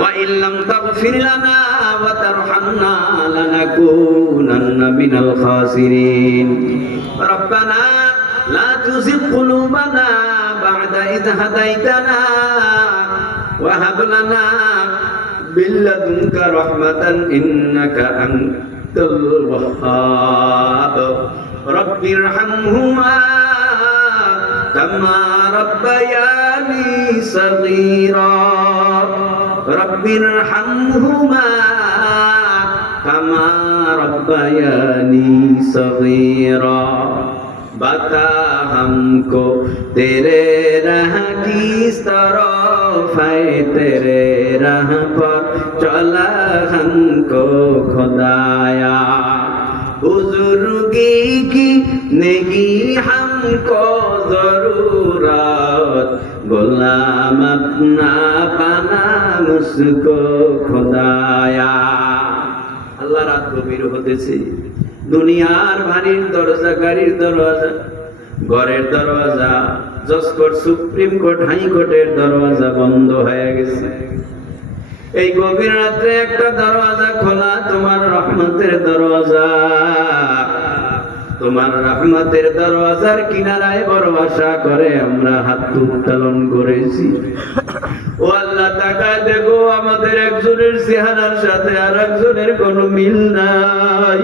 وإن لم تغفر لنا وترحمنا لنكونن من الخاسرين. ربنا لا تزغ قلوبنا بعد إذ هديتنا وهب لنا من لدنك رحمة إنك أنت الوهاب. رب ارحمهما كما ربياني صغيرا. রব্বির হামহুমা কামা রব্বায়ানি সগীরা। বাতা হামকো, তেরে রাহ কি তরফ है तेरे রাহ পর চলা হামকো খোদায়া। বুজুর্গি কি নেহি হাম हमको जरूरत गुलाम अपना बना मुझको खुदाया আল্লাহ রাত গভীর হতেছে দুনিয়ার ভারীর দরজা গাড়ির দরজা ঘরের দরজা জজ কোর্ট সুপ্রিম কোর্ট হাইকোর্টের দরজা বন্ধ হয়ে গেছে এই গভীর রাত্রে একটা দরওয়াজা খোলা তোমার রহমতের দরওয়াজা তোমার রহমতের দরওয়াজার কিনারায় আশা করে আমরা হাত উত্তোলন করেছি। ও আল্লাহ, তাকায় দেখো আমাদের একজনের চেহারার সাথে আর একজনের কোনো মিল নাই।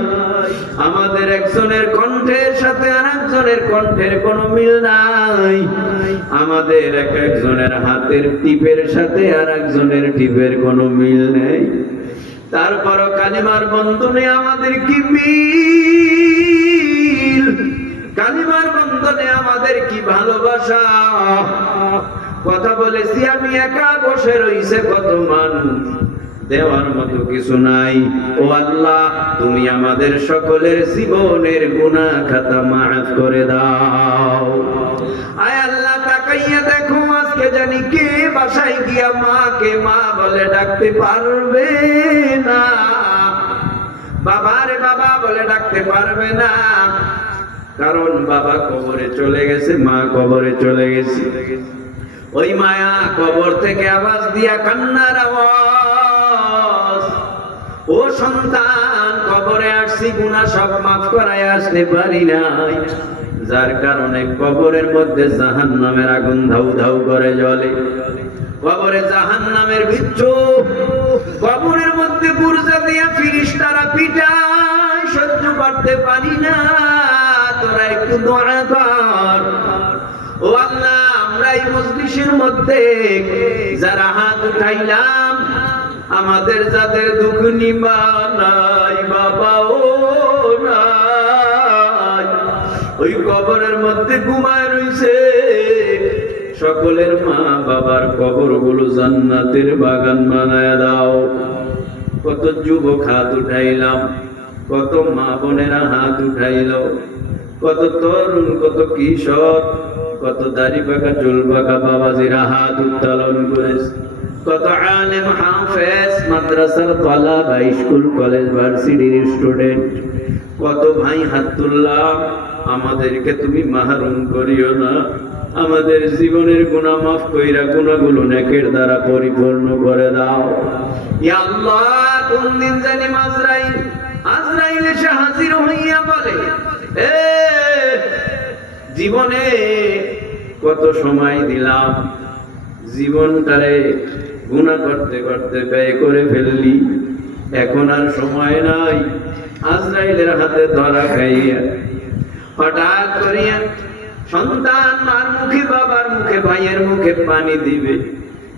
আমাদের একজনের কণ্ঠের সাথে আর একজনের কণ্ঠের কোনো মিল নাই। আমাদের এক একজনের হাতের টিপের সাথে আর একজনের টিপের কোনো মিল নেই। তারপরও কালিমার বন্ধনে আমাদের কি মিল? কালিমার বন্ধনে আমাদের কি ভালোবাসা? কথা বলেছি, আমি একা বসে রইছে কত মানুষ দেওয়ার মতো কিছু নাই। ও আল্লাহ, তুমি আমাদের সকলের জীবনের গুনাহ খাতা মাফ করে দাও। আয় আল্লাহ, তাকাইয়া দেখো, আজকে জানি কে বাসায় গিয়া মাকে মা বলে ডাকতে পারবে না। বাবারে বাবা বলে ডাকতে পারবে না। কারণ বাবা কবরে চলে গেছে, মা কবরে চলে গেছে। ওই মায়া কবর থেকে আওয়াজ দিয়া কান্নার আওয়াজ। ও সন্তান, কবরে আসছি, গুনাহ সব মাফ করায় আসতে পারি নাই। যার কারণে কবরের মধ্যে জাহান নামের আগুন ধাউ ধাউ করে জ্বলে। কবরে জাহান নামের বিচ্ছু কবরের মধ্যে বুরজা দিয়া ফিরিস্তারা পিটায়, সহ্য করতে পারি না আমাদের যাদের দুঃখ নিবা বাবা ও ওই কবরের মধ্যে ঘুমায় রইছে। সকলের মা বাবার কবরগুলো জান্নাতের বাগান বানায় দাও। কত যুবক হাত উঠাইলাম, কত মা বোনেরা হাত উঠাইল। কত তরুণ, কত কিশোর, কত দাড়ি পাকা, চুল পাকা, বাবাজিরা হাত উত্তোলন করেছে। কত আলেম, হাফেজ, মাদ্রাসার কলা বা স্কুল, কলেজ, ভার্সিটির স্টুডেন্ট। কত ভাই হাত তুললাম আমাদেরকে তুমি মাহরুম করিও না। আমাদের জীবনের গুণা মাফ কইরা গুণাগুলো নেকের দ্বারা পরিপূর্ণ করে দাও। কোন দিন জানি আজরাইল আজরাইল এসে হাজির হইয়া বলে জীবনে কত সময় দিলাম? জীবনটারে গুণা করতে করতে ব্যয় করে ফেললি। এখন আর সময় নাই। আজরাইলের হাতে ধরা খাইয়া হঠাৎ করিয়া সন্তান মার মুখে, বাবার মুখে, ভাইয়ের মুখে পানি দিবে।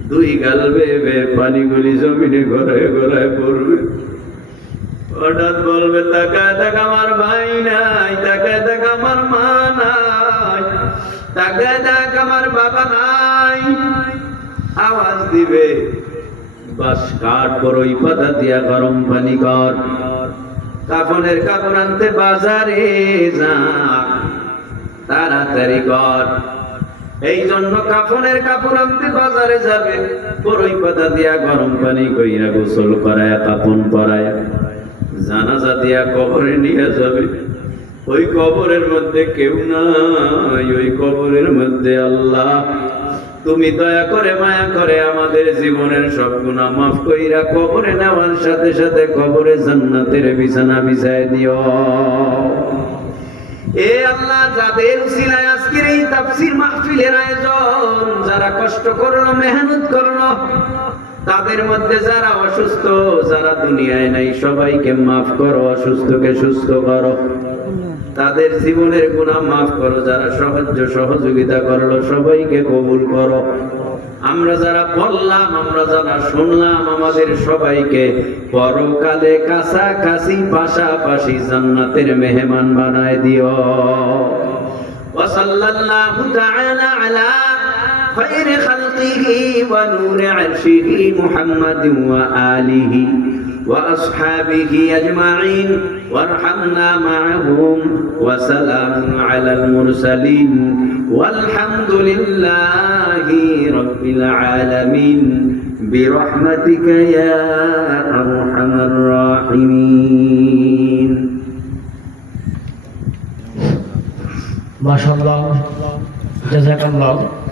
দুই গাল বেবে পানিগুলি জমিনে ঘরে ঘরে পড়বে। হঠাৎ বলবে তাক আমার ভাই নাই তাক আমার মা নাই তাক আমার বাবা নাই। আওয়াজ দিবে, বাস কাঠ বড়ই পাতা দিয়া গরম পানি কর। কাফনের কাপড় আনতে বাজারে যা তাড়াতাড়ি কর। এই জন্য কাফনের কাপড় আনতে বাজারে যাবে বড়ই পাতা দিয়া গরম পানি কইরা গোসল করায়, কাপন পরায়। জানাজা দিয়া কবরে নিয়ে যাবে। ওই কবরের মধ্যে কেউ নাই, ওই কবরের মধ্যে আল্লাহ। তুমি দয়া করে মায়া করে আমাদের জীবনের সব গুনাহ মাফ কইরা কবরে নেওয়ার সাথে সাথে কবরে জান্নাতের বিছানা বিছায় দিও। এ আল্লাহ, যাদের উসিলায় আজকের এই তাফসীর মাহফিলের আয়োজন, যারা কষ্ট করল, মেহনত করল তাদের মধ্যে যারা অসুস্থ যারা দুনিয়ায় নাই সবাইকে মাফ করো অসুস্থকে সুস্থ করো তাদের জীবনের গুনাহ মাফ করো যারা সাহায্য সহযোগিতা করলো সবাইকে কবুল করো আমরা যারা বললাম আমরা যারা শুনলাম আমাদের সবাইকে পরকালে কাছাকাছি পাশাপাশি জান্নাতের মেহমান বানায় দিও وصلى الله تعالى على خير خلقه ونور عرشه محمد وآله وأصحابه أجمعين وارحمنا معهم وسلام على المرسلين والحمد لله رب العالمين برحمتك يا أرحم الراحمين. ما شاء الله. جزاك الله.